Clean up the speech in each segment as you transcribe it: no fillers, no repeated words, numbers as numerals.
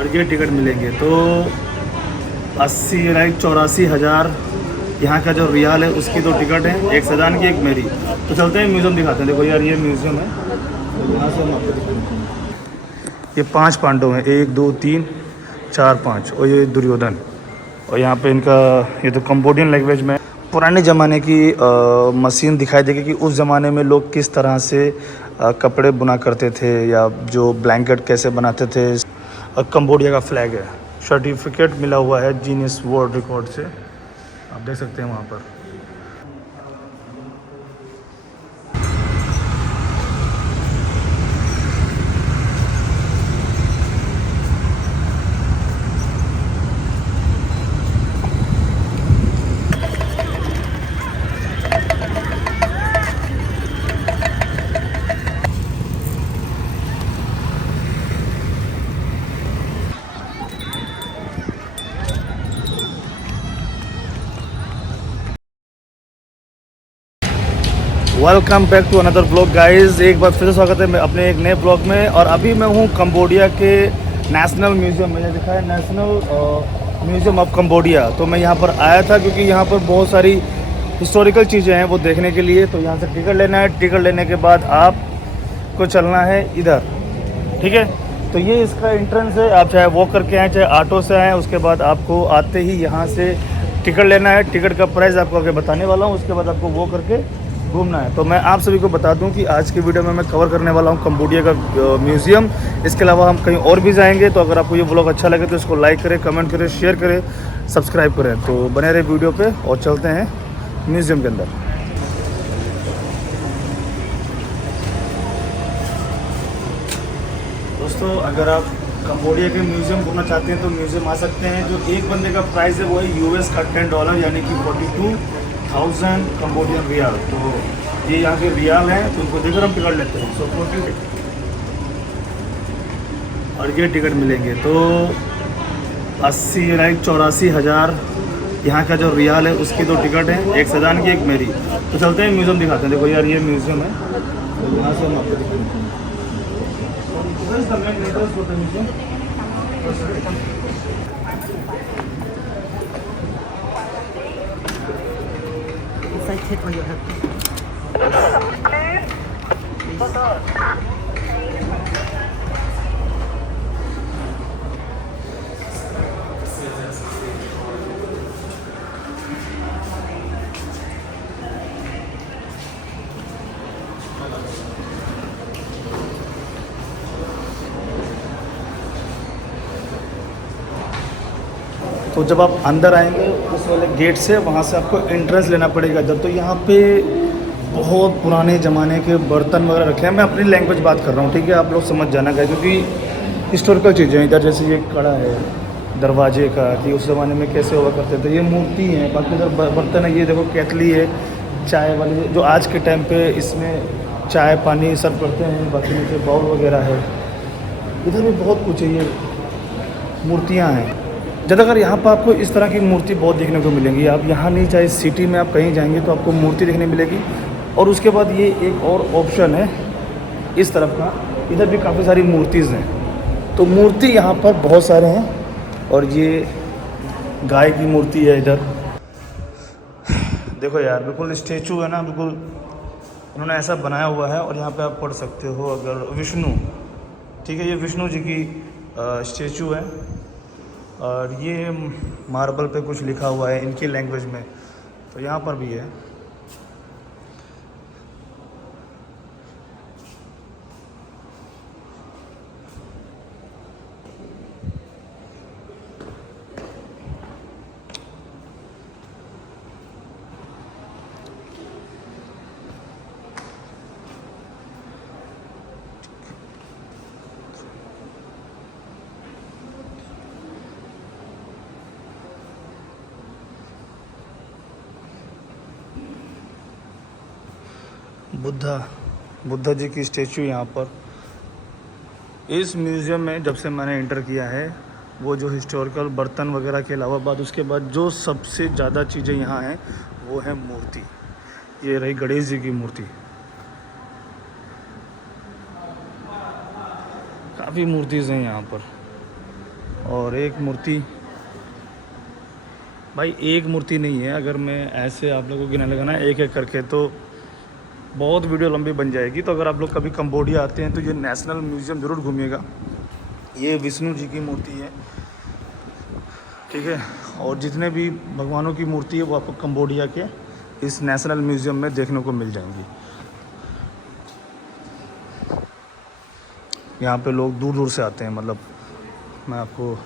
और ये टिकट मिलेंगे तो 80 लाइक 84,000 यहाँ का जो रियाल है उसकी दो टिकट है, एक सदान की एक मेरी। तो चलते हैं म्यूज़ियम दिखाते हैं। देखो यार ये म्यूज़ियम है, तो यहाँ से हम आपको दिखाएंगे। ये 5 पांडव हैं, 1 2 3 4 5, और ये दुर्योधन। और यहाँ पे इनका ये तो कंबोडियन लैंग्वेज में पुराने ज़माने की मशीन दिखाई देगी कि उस ज़माने में लोग किस तरह से कपड़े बुना करते थे या जो ब्लैंकेट कैसे बनाते थे। और कंबोडिया का फ्लैग है, सर्टिफिकेट मिला हुआ है जीनियस वर्ल्ड रिकॉर्ड से, आप देख सकते हैं वहाँ पर। Welcome back to another blog guys. एक बार फिर से स्वागत है अपने एक नए ब्लॉग में। और अभी मैं हूँ कंबोडिया के नेशनल म्यूज़ियम में। दिखा है नेशनल म्यूज़ियम ऑफ कंबोडिया। तो मैं यहाँ पर आया था क्योंकि यहाँ पर बहुत सारी हिस्टोरिकल चीज़ें हैं वो देखने के लिए। तो यहाँ से टिकट लेना है, टिकट लेने के बाद आपको चलना है इधर, ठीक है। तो ये इसका एंट्रेंस है, आप चाहे वॉक करके आएँ चाहे ऑटो से आएँ। उसके बाद आपको आते ही यहाँ से टिकट लेना है। टिकट का प्राइस आपको आगे बताने वाला हूँ, उसके बाद आपको वो करके घूमना है। तो मैं आप सभी को बता दूं कि आज की वीडियो में मैं कवर करने वाला हूं कंबोडिया का म्यूज़ियम। इसके अलावा हम कहीं और भी जाएंगे। तो अगर आपको ये व्लॉग अच्छा लगे तो इसको लाइक करें, कमेंट करें, शेयर करें, सब्सक्राइब करें। तो बने रहे वीडियो पे और चलते हैं म्यूज़ियम के अंदर। दोस्तों अगर आप कंबोडिया के म्यूज़ियम घूमना चाहते हैं तो म्यूज़ियम आ सकते हैं। जो एक बंदे का प्राइस है वो है US का $10 यानी कि 42,000 कंबोडियन रियाल। तो ये यहाँ के रियाल हैं, तो उनको देकर हम टिकट लेते हैं। सो 40 और ये टिकट मिलेंगे तो 80 लाइक 84,000 यहाँ का जो रियाल है उसकी दो टिकट है, एक सदान की एक मेरी। तो चलते हैं म्यूज़ियम दिखाते हैं। देखो यार ये म्यूज़ियम है, तो यहाँ से हम आपको दिखाएंगे। तो जब आप अंदर आएंगे उस वाले गेट से, वहाँ से आपको एंट्रेंस लेना पड़ेगा इधर। तो यहाँ पे बहुत पुराने ज़माने के बर्तन वगैरह रखे हैं। मैं अपनी लैंग्वेज बात कर रहा हूँ, ठीक है, आप लोग समझ जाना का, क्योंकि हिस्टोरिकल चीज़ें हैं इधर। जैसे ये कड़ा है दरवाजे का कि उस ज़माने में कैसे हुआ करते थे। ये मूर्ति है, बाकी इधर बर्तन है। ये देखो केतली है चाय वाली, जो आज के टाइम पे इसमें चाय पानी सर्व करते हैं। बाकी नीचे बाउल वगैरह है। इधर भी बहुत कुछ है, ये मूर्तियाँ हैं। ज़्यादातर यहाँ पर आपको इस तरह की मूर्ति बहुत देखने को मिलेंगी। आप यहाँ नहीं, चाहे सिटी में आप कहीं जाएंगे तो आपको मूर्ति देखने मिलेगी। और उसके बाद ये एक और ऑप्शन है इस तरफ का, इधर भी काफ़ी सारी मूर्तिज़ हैं। तो मूर्ति यहाँ पर बहुत सारे हैं। और ये गाय की मूर्ति है इधर। देखो यार बिल्कुल स्टेचू है ना, बिल्कुल उन्होंने ऐसा बनाया हुआ है। और यहाँ पे आप पढ़ सकते हो अगर विष्णु, ठीक है, ये विष्णु जी की स्टेचू है। और ये मार्बल पे कुछ लिखा हुआ है इनकी लैंग्वेज में। तो यहाँ पर भी है। बुद्धा जी की स्टैचू यहाँ पर। इस म्यूज़ियम में जब से मैंने एंटर किया है, वो जो हिस्टोरिकल बर्तन वगैरह के अलावा बाद उसके बाद जो सबसे ज़्यादा चीज़ें यहाँ हैं वो है मूर्ति। ये रही गणेश जी की मूर्ति। काफ़ी मूर्तिज़ हैं यहाँ पर। और एक मूर्ति, भाई एक मूर्ति नहीं है, अगर मैं ऐसे आप लोगों को गिना लगाना एक एक करके तो बहुत वीडियो लंबी बन जाएगी। तो अगर आप लोग कभी कंबोडिया आते हैं तो ये नेशनल म्यूज़ियम ज़रूर घूमिएगा। ये विष्णु जी की मूर्ति है, ठीक है। और जितने भी भगवानों की मूर्ति है वो आपको कंबोडिया के इस नेशनल म्यूज़ियम में देखने को मिल जाएंगी। यहाँ पे लोग दूर दूर से आते हैं, मतलब मैं आपको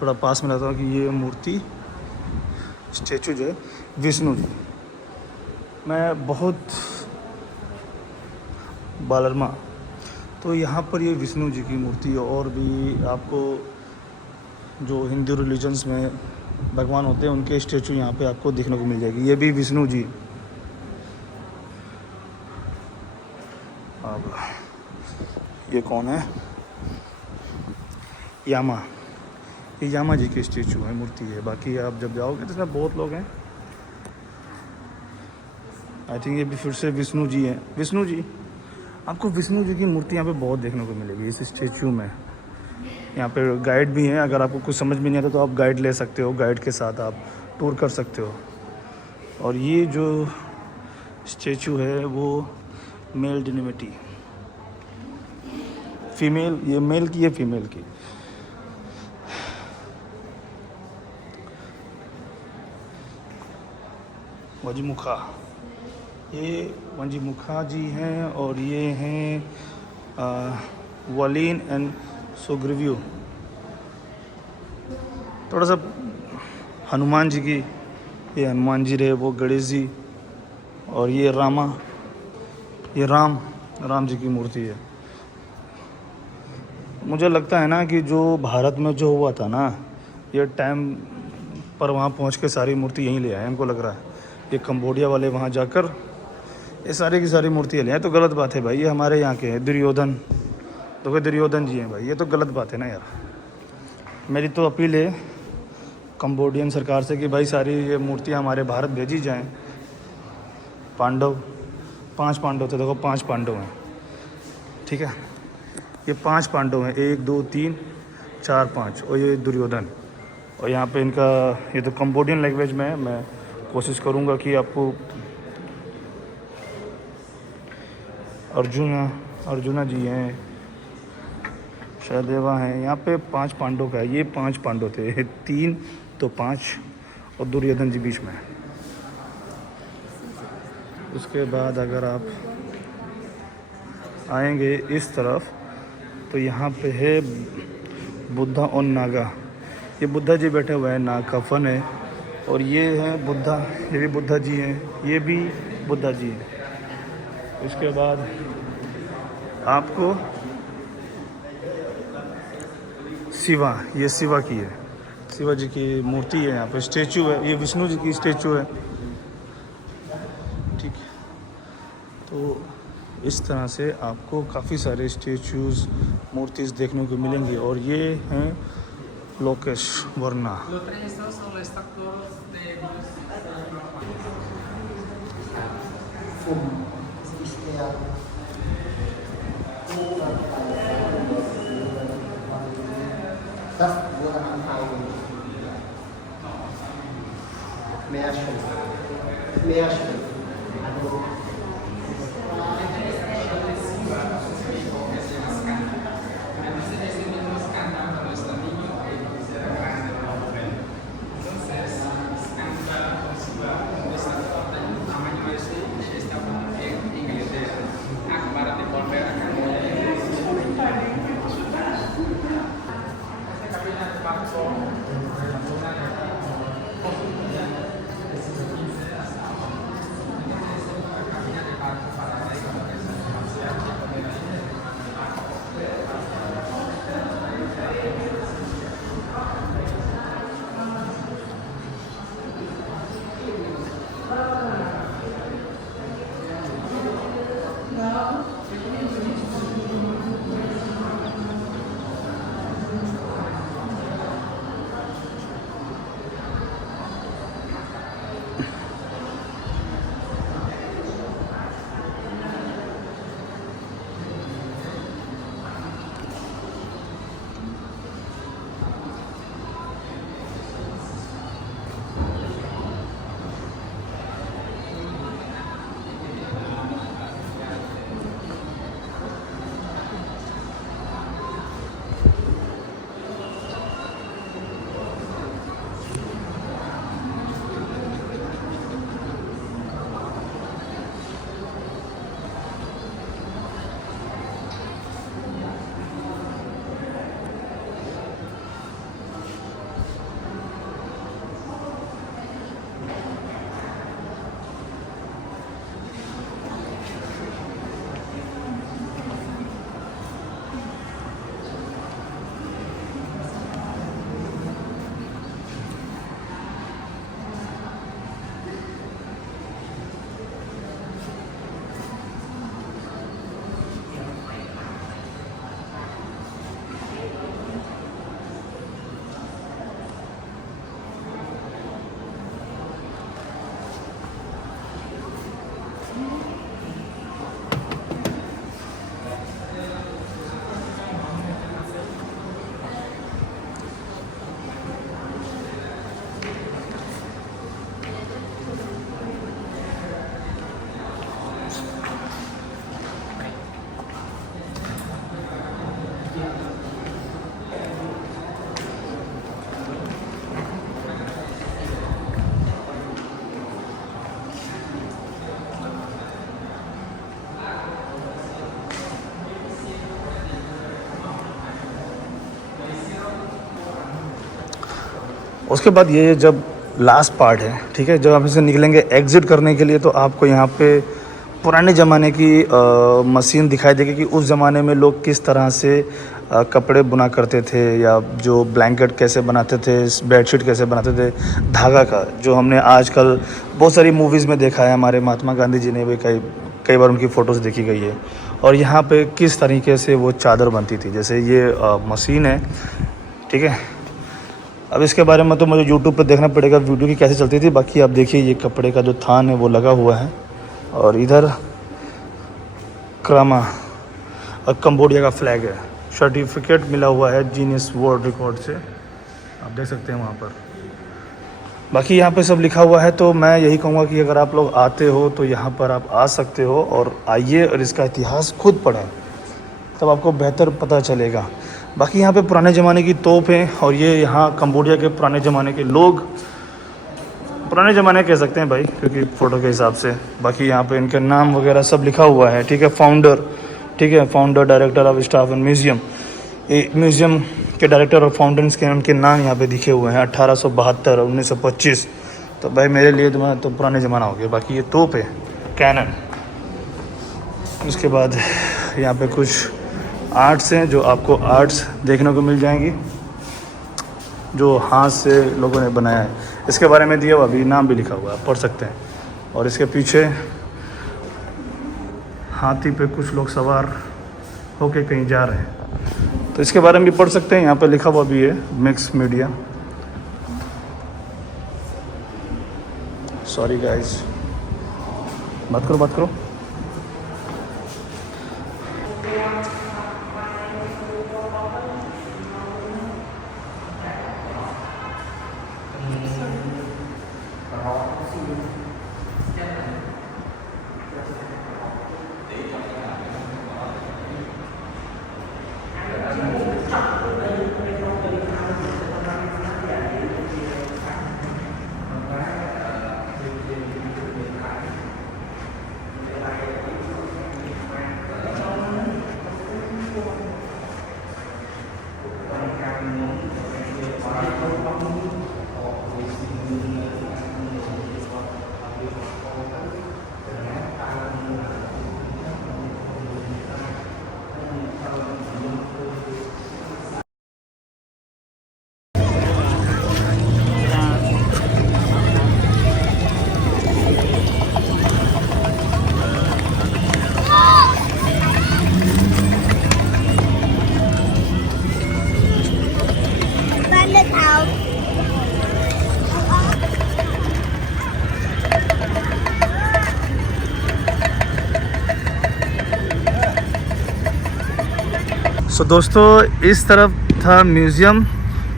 थोड़ा पास में लाता हूँ कि ये मूर्ति स्टैचू जो है विष्णु जी, मैं बहुत बालरमा, तो यहाँ पर ये विष्णु जी की मूर्ति है। और भी आपको जो हिंदू रिलीजन्स में भगवान होते हैं उनके स्टैचू यहाँ पे आपको देखने को मिल जाएगी। ये भी विष्णु जी। अब ये कौन है, यामा, ये यामा जी की स्टैचू है, मूर्ति है। बाकी आप जब जाओगे तो इसमें बहुत लोग हैं। आई थिंक ये भी फिर से विष्णु जी हैं। विष्णु जी, आपको विष्णु जी की मूर्ति यहाँ पे बहुत देखने को मिलेगी इस स्टैचू में। यहाँ पे गाइड भी हैं, अगर आपको कुछ समझ में नहीं आता तो आप गाइड ले सकते हो, गाइड के साथ आप टूर कर सकते हो। और ये जो स्टैचू है वो मेल डिविनिटी, फीमेल, ये मेल की है फीमेल की। वजीमुखा, ये वजीमुखा जी हैं। और ये हैं वलीन एंड सुग्रीव्यू। थोड़ा सा हनुमान जी की, ये हनुमान जी रहे, वो गणेश जी। और ये रामा, ये राम जी की मूर्ति है। मुझे लगता है ना कि जो भारत में जो हुआ था ना, ये टाइम पर वहाँ पहुँच के सारी मूर्ति यहीं ले आए, हमको लग रहा है। ये कंबोडिया वाले वहाँ जाकर ये सारी की सारी मूर्तियाँ ले आए, तो गलत बात है भाई। ये हमारे यहाँ के हैं, दुर्योधन, तो दुर्योधन जी हैं भाई, ये तो गलत बात है ना यार। मेरी तो अपील है कंबोडियन सरकार से कि भाई सारी ये मूर्तियाँ हमारे भारत भेजी जाएं। पांडव, 5 पांडव थे, देखो 5 पांडव हैं, ठीक है। ये 5 पांडव हैं, 1 2 3 4 5, और ये दुर्योधन। और यहाँ पे इनका, ये तो कंबोडियन लैंग्वेज में है, मैं कोशिश करूँगा कि आपको अर्जुना जी हैं, सहदेवा हैं। यहाँ पे 5 पांडव का है, ये 5 पांडव थे, 3 तो 5, और दुर्योधन जी बीच में। उसके बाद अगर आप आएंगे इस तरफ तो यहाँ पे है बुद्धा और नागा। ये बुद्धा जी बैठे हुए हैं, नाग का फन है। और ये हैं बुद्धा, ये भी बुद्धा जी हैं, ये भी बुद्धा जी हैं। इसके बाद आपको शिवा, ये शिवा की है, शिवा जी की मूर्ति है, यहाँ पे स्टैचू है, ये विष्णु जी की स्टैचू है, ठीक है। तो इस तरह से आपको काफ़ी सारे स्टैचूज़, मूर्तिज़ देखने को मिलेंगी। और ये हैं Lokesh Verma. Das wurde anhalten. Märchen. Märchen. उसके बाद ये जब लास्ट पार्ट है, ठीक है, जब आप इसे निकलेंगे एग्ज़िट करने के लिए, तो आपको यहाँ पे पुराने ज़माने की मशीन दिखाई देगी कि उस ज़माने में लोग किस तरह से कपड़े बुना करते थे, या जो ब्लैंकेट कैसे बनाते थे, बेडशीट कैसे बनाते थे, धागा का, जो हमने आजकल बहुत सारी मूवीज़ में देखा है। हमारे महात्मा गांधी जी ने भी कई कई बार उनकी फ़ोटोज़ देखी गई है। और यहाँ पे किस तरीके से वो चादर बनती थी, जैसे ये मशीन है, ठीक है। अब इसके बारे में तो मुझे यूट्यूब पे देखना पड़ेगा वीडियो की कैसे चलती थी। बाकी आप देखिए ये कपड़े का जो थान है वो लगा हुआ है, और इधर क्रामा और कंबोडिया का फ्लैग है। सर्टिफिकेट मिला हुआ है जीनियस वर्ल्ड रिकॉर्ड से, आप देख सकते हैं वहाँ पर। बाकी यहाँ पे सब लिखा हुआ है, तो मैं यही कहूँगा कि अगर आप लोग आते हो तो यहाँ पर आप आ सकते हो, और आइए और इसका इतिहास खुद पढ़ें, तब आपको बेहतर पता चलेगा। बाकी यहाँ पे पुराने ज़माने की तोप हैं, और ये यहाँ कंबोडिया के पुराने ज़माने के लोग, पुराने ज़माने कह सकते हैं भाई, क्योंकि फ़ोटो के हिसाब से। बाकी यहाँ पे इनके नाम वगैरह सब लिखा हुआ है, ठीक है। फाउंडर, ठीक है, founder, director of staff and museum, ये म्यूज़ियम के डायरेक्टर और फाउंडर्स के उनके नाम यहाँ पे लिखे हुए हैं, 1872 और 1925। तो भाई मेरे लिए तो पुराने ज़माना हो गया। बाकी ये तोप है कैनन। उसके बाद यहाँ पे कुछ आर्ट्स हैं, जो आपको आर्ट्स देखने को मिल जाएंगी, जो हाथ से लोगों ने बनाया है। इसके बारे में दिया हुआ अभी नाम भी लिखा हुआ है, पढ़ सकते हैं। और इसके पीछे हाथी पे कुछ लोग सवार होके कहीं जा रहे हैं, तो इसके बारे में भी पढ़ सकते हैं। यहाँ पे लिखा हुआ भी है मिक्स मीडिया। सॉरी गाइस, बात करो बात करो। सो दोस्तों, इस तरफ था म्यूज़ियम।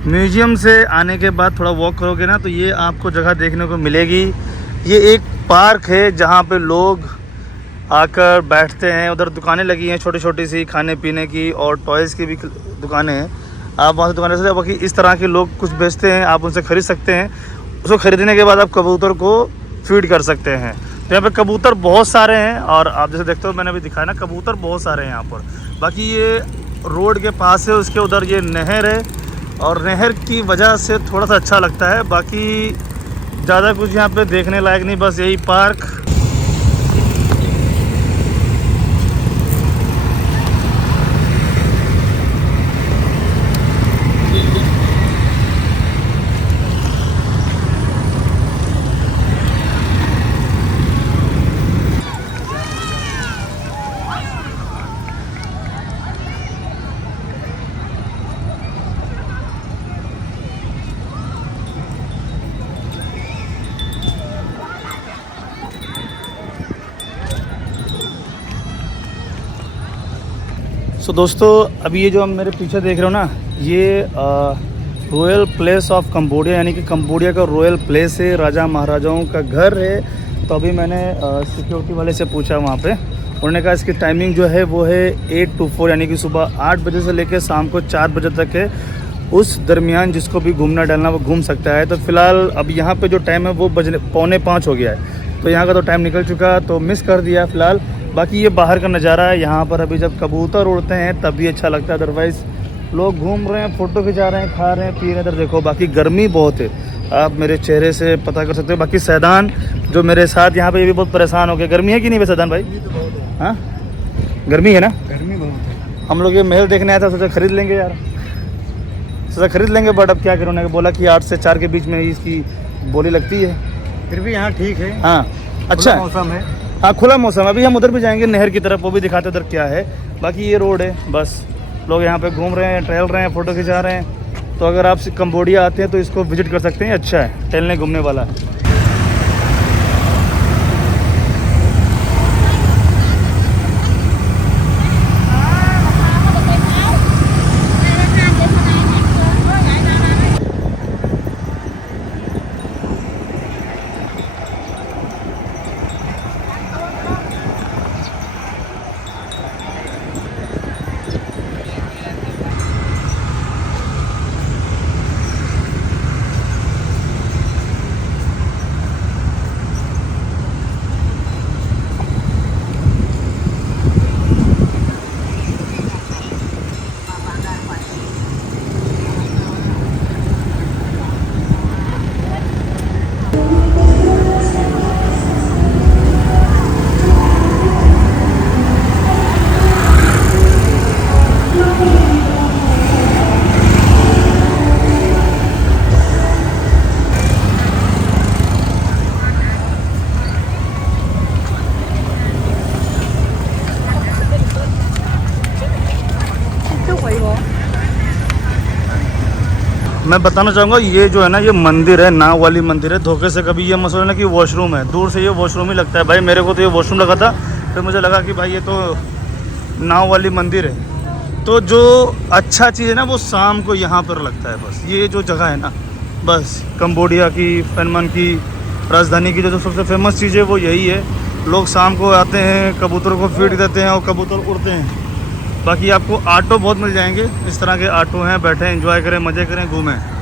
म्यूज़ियम से आने के बाद थोड़ा वॉक करोगे ना, तो ये आपको जगह देखने को मिलेगी। ये एक पार्क है जहाँ पे लोग आकर बैठते हैं। उधर दुकानें लगी हैं छोटी छोटी सी, खाने पीने की और टॉयज़ की भी दुकानें हैं। आप वहाँ से दुकानें से, बाकी इस तरह के लोग कुछ बेचते हैं, आप उनसे ख़रीद सकते हैं। उसको ख़रीदने के बाद आप कबूतर को फीड कर सकते हैं। तो यहाँ पे कबूतर बहुत सारे हैं, और आप जैसे देखते हो, मैंने अभी दिखाया ना, कबूतर बहुत सारे हैं यहाँ पर। बाकी ये रोड के पास है, उसके उधर ये नहर है, और नहर की वजह से थोड़ा सा अच्छा लगता है। बाकी ज़्यादा कुछ यहाँ पे देखने लायक नहीं, बस यही पार्क। सो दोस्तों, अभी ये जो हम मेरे पीछे देख रहे हो ना, ये रॉयल प्लेस ऑफ कंबोडिया, यानी कि कंबोडिया का रॉयल प्लेस है, राजा महाराजाओं का घर है। तो अभी मैंने सिक्योरिटी वाले से पूछा वहाँ पे, उन्होंने कहा इसकी टाइमिंग जो है वो है 8 to 4, यानी कि सुबह 8 बजे से लेकर शाम को 4 बजे तक है। उस दरमियान जिसको भी घूमना डालना वो घूम सकता है। तो फ़िलहाल अब यहाँ पे जो टाइम है वो 4:45 हो गया है, तो यहाँ का तो टाइम निकल चुका, तो मिस कर दिया फ़िलहाल। बाकी ये बाहर का नज़ारा है। यहाँ पर अभी जब कबूतर उड़ते हैं तब भी अच्छा लगता है, अदरवाइज़ लोग घूम रहे हैं, फ़ोटो खिंचा रहे हैं, खा रहे हैं, पी रहे हैं। इधर देखो, बाकी गर्मी बहुत है, आप मेरे चेहरे से पता कर सकते हो। बाकी सैदान जो मेरे साथ यहाँ पे, ये भी बहुत परेशान हो गए। गर्मी है कि नहीं भाई सैदान भाई? गर्मी तो बहुत है। हाँ, गर्मी है ना? गर्मी बहुत है। हम लोग ये महल देखने आया था, सोचा खरीद लेंगे यार, सोचा खरीद लेंगे, बट अब क्या करूँ, उन्होंने बोला कि 8 से 4 के बीच में ही इसकी बोली लगती है। फिर भी यहाँ ठीक है, हाँ अच्छा है। मौसम है। हाँ खुला मौसम है। अभी हम उधर भी जाएंगे नहर की तरफ, वो भी दिखाते उधर क्या है। बाकी ये रोड है, बस लोग यहाँ पे घूम रहे हैं, टहल रहे हैं, फ़ोटो खिंचा रहे हैं। तो अगर आप कंबोडिया आते हैं तो इसको विजिट कर सकते हैं, अच्छा है, टहलने घूमने वाला है। मैं बताना चाहूँगा, ये जो है ना, ये मंदिर है, नाव वाली मंदिर है। धोखे से कभी ये मत सोचना कि वॉशरूम है, दूर से ये वॉशरूम ही लगता है भाई। मेरे को तो ये वॉशरूम लगा था, फिर मुझे लगा कि भाई ये तो नाव वाली मंदिर है। तो जो अच्छा चीज़ है ना, वो शाम को यहाँ पर लगता है। बस ये जो जगह है ना, बस कंबोडिया की, फेनमन की राजधानी की जो सबसे फेमस चीज़ है वो यही है। लोग शाम को आते हैं, कबूतरों को फीड देते हैं और कबूतर उड़ते हैं। बाकी आपको ऑटो बहुत मिल जाएंगे, इस तरह के ऑटो हैं, बैठे एंजॉय करें, मज़े करें, घूमें।